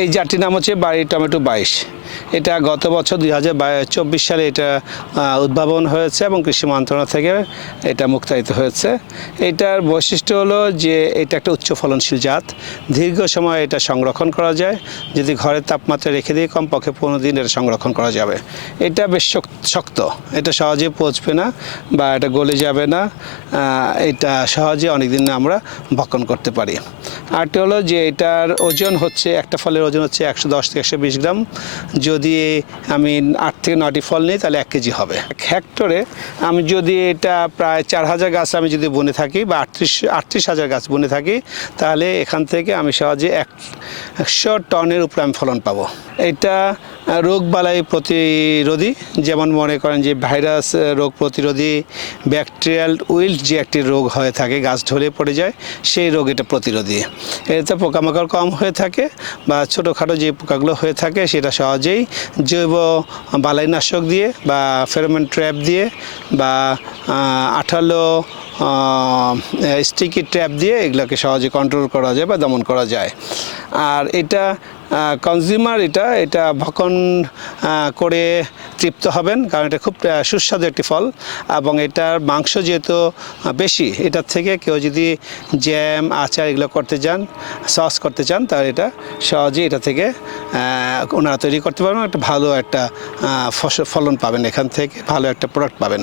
এই জাতটির নাম হচ্ছে বাড়ি টমেটো 22। এটা গত বছর 2024 সালে এটা উদ্ভাবন হয়েছে এবং কৃষি মন্ত্রণালয় থেকে এটা মুক্তায়িত হয়েছে। এটার বৈশিষ্ট্য হলো যে এটা একটা উচ্চ ফলনশীল জাত, দীর্ঘ সময় এটা সংরক্ষণ করা যায়। যদি ঘরের তাপমাত্রা রেখে দিয়ে কমপক্ষে 15 দিন এটা সংরক্ষণ করা যাবে। এটা বেশ শক্ত, এটা সহজে পচবে না বা এটা গলে যাবে না। এটা সহজে অনেক দিন আমরা ভক্ষণ করতে পারি। আরটি হলো যে এটার ওজন হচ্ছে, একটা ফলের ওজন হচ্ছে 110 থেকে 120 গ্রাম। যদি আমি 8 থেকে 9টি ফল নিই তাহলে 1 কেজি হবে। 1 হেক্টরে আমি যদি এটা প্রায় 4000 গাছ আমি যদি বুনে থাকি বা 38,000 গাছ বুনে থাকি, তাহলে এখান থেকে আমি সহজে 100 টনের উপরে আমি ফলন পাবো। এটা রোগবালাই প্রতিরোধী, যেমন মনে করেন যে ভাইরাস রোগ প্রতিরোধী, ব্যাকটেরিয়াল উইল্ট যে একটি রোগ হয়ে থাকে, গাছ ঢলে পড়ে যায়, সেই রোগ এটা প্রতিরোধী। এতে পোকামাকড় কম হয়ে থাকে বা ছোটোখাটো যে পোকাগুলো হয়ে থাকে সেটা সহজেই জৈব বালাইনাশক দিয়ে বা ফেরোমন ট্র্যাপ দিয়ে বা আঠালো স্টিকি ট্র্যাপ দিয়ে এগুলোকে সহজে কন্ট্রোল করা যায় বা দমন করা যায়। আর এটা কনজিউমার এটা ভক্ষণ করে তৃপ্ত হবেন, কারণ এটা খুব সুস্বাদু একটি ফল এবং এটার মাংস যেহেতু বেশি, এটার থেকে কেউ যদি জ্যাম আচার এগুলো করতে চান, সস করতে চান, তাহলে এটা সহজেই এটা থেকে ওনারা তৈরি করতে পারবেন। একটা ভালো একটা ফলন পাবেন, এখান থেকে ভালো একটা প্রোডাক্ট পাবেন।